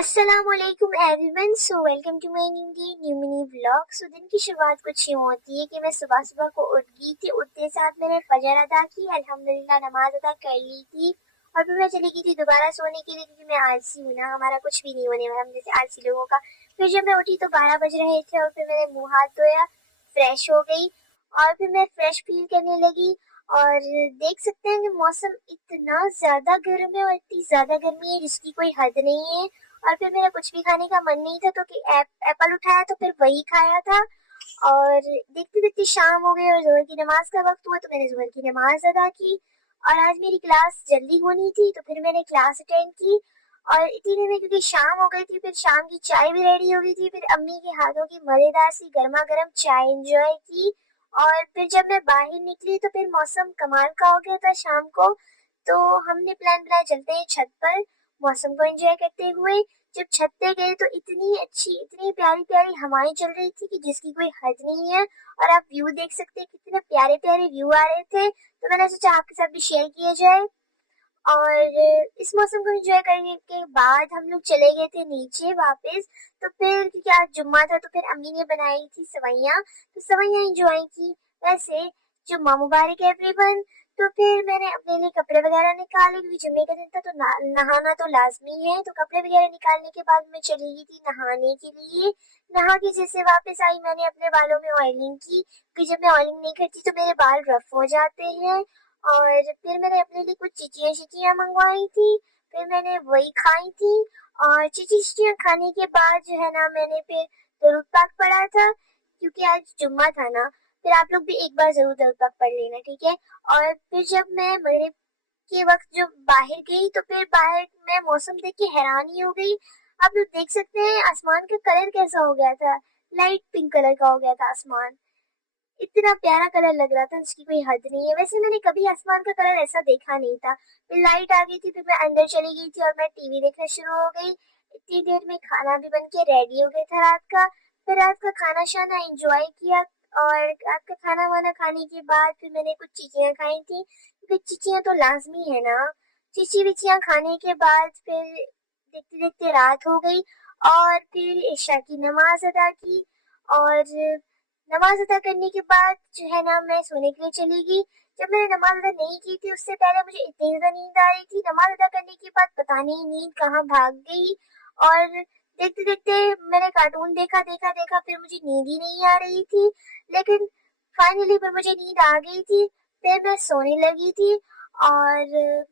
السلام علیکم everyone. So welcome to my new day new mini vlog. So دن کی شروعات کچھ یوں ہوتی ہے کہ میں صبح صبح کو اٹھ گئی تھی. اٹھتے ساتھ میں نے فجر ادا کی, الحمدللہ نماز ادا کر لی تھی, اور پھر میں چلی گئی تھی دوبارہ سونے کے لیے, کیونکہ میں آلسی ہوں نا, ہمارا کچھ بھی نہیں ہونے والا ہم جیسے آلسی لوگوں کا. پھر جب میں اٹھی تو 12 بج رہے تھے, اور پھر میں نے منہ ہاتھ دھویا, فریش ہو گئی, اور پھر میں فریش فیل کرنے لگی. اور دیکھ سکتے ہیں کہ موسم اتنا زیادہ گرم ہے, اور اتنی زیادہ گرمی ہے جس کی کوئی حد نہیں ہے. اور پھر میرا کچھ بھی کھانے کا من نہیں تھا, تو کہ ایپل اٹھایا تو پھر وہی کھایا تھا. اور دیکھتے دیکھتے شام ہو گئی اور ظہر کی نماز کا وقت ہوا, تو میں نے ظہر کی نماز ادا کی. اور آج میری کلاس جلدی ہونی تھی, تو پھر میں نے کلاس اٹینڈ کی. اور اتنی میں کیونکہ شام ہو گئی تھی, پھر شام کی چائے بھی ریڈی ہو گئی تھی. پھر امی کے ہاتھوں کی مزیدار سی گرما گرم چائے انجوائے کی. اور پھر جب میں باہر نکلی تو پھر موسم کمال کا ہو گیا تھا شام کو. تو ہم نے پلان بنایا چلتے ہیں چھت پر موسم کو انجوائے کرتے ہوئے. جب چھت پہ گئے تو اتنی اچھی اتنی پیاری پیاری ہوائیں چل رہی تھی کہ جس کی کوئی حد نہیں ہے. اور آپ ویو دیکھ سکتے ہیں کتنے پیارے پیارے ویو آ رہے تھے, تو میں نے سوچا آپ کے ساتھ بھی شیئر کیا جائے. اور اس موسم کو انجوائے کرنے کے بعد ہم لوگ چلے گئے تھے نیچے واپس. تو پھر کیونکہ آج جمعہ تھا, تو پھر امی نے بنائی تھی سوئیاں, تو سوئیاں انجوائے کی. ویسے جمعہ مبارک ایوری ون. تو پھر میں نے اپنے لیے کپڑے وغیرہ نکالے, کیونکہ جمعے کا دن تھا تو نہانا تو لازمی ہے. تو کپڑے وغیرہ نکالنے کے بعد میں چلی گئی تھی نہانے کے لیے. نہا کے جیسے واپس آئی, میں نے اپنے بالوں میں آئلنگ کی, کہ جب میں آئلنگ نہیں کرتی تو میرے بال رف ہو جاتے ہیں. اور پھر میں نے اپنے لیے کچھ چچیاں شچیاں منگوائی تھی, پھر میں نے وہی کھائی تھی. اور چچی شچیاں کھانے کے بعد جو ہے نا میں نے پھر درود پاک پڑھا تھا, کیونکہ آج جمعہ تھا نا. پھر آپ لوگ بھی ایک بار ضرور درود پاک پڑھ لینا, ٹھیک ہے. اور پھر جب میں مغرب کے وقت جو باہر گئی, تو پھر باہر میں موسم دیکھ کے حیرانی ہو گئی. آپ لوگ دیکھ سکتے ہیں آسمان کا کلر کیسا ہو گیا تھا, لائٹ پنک کلر کا ہو گیا تھا آسمان. اتنا پیارا کلر لگ رہا تھا اس کی کوئی حد نہیں ہے. ویسے میں نے کبھی آسمان کا کلر ایسا دیکھا نہیں تھا. پھر لائٹ آ گئی تھی, پھر میں اندر چلی گئی تھی اور میں ٹی وی دیکھنا شروع ہو گئی. اتنی دیر میں کھانا بھی بن کے ریڈی ہو گیا تھا رات کا. پھر رات کا کھانا شانا انجوائے کیا, اور رات کا کھانا وانا کھانے کے بعد پھر میں نے کچھ چیزیں کھائی تھی, کیونکہ چیزیں تو لازمی ہے نا. چیچی وچیاں کھانے کے بعد پھر دیکھتے دیکھتے رات ہو گئی, اور پھر عشاء کی نماز ادا کی. اور نماز ادا کرنے کے بعد جو ہے نا میں سونے کے لیے چلی گئی. جب میں نے نماز ادا نہیں کی تھی اس سے پہلے مجھے اتنی زیادہ نیند آ رہی تھی, نماز ادا کرنے کے بعد پتہ نہیں نیند کہاں بھاگ گئی. اور دیکھتے دیکھتے میں نے کارٹون دیکھا دیکھا دیکھا, پھر مجھے نیند ہی نہیں آ رہی تھی. لیکن فائنلی پھر مجھے نیند آ گئی تھی, پھر میں سونے لگی تھی. اور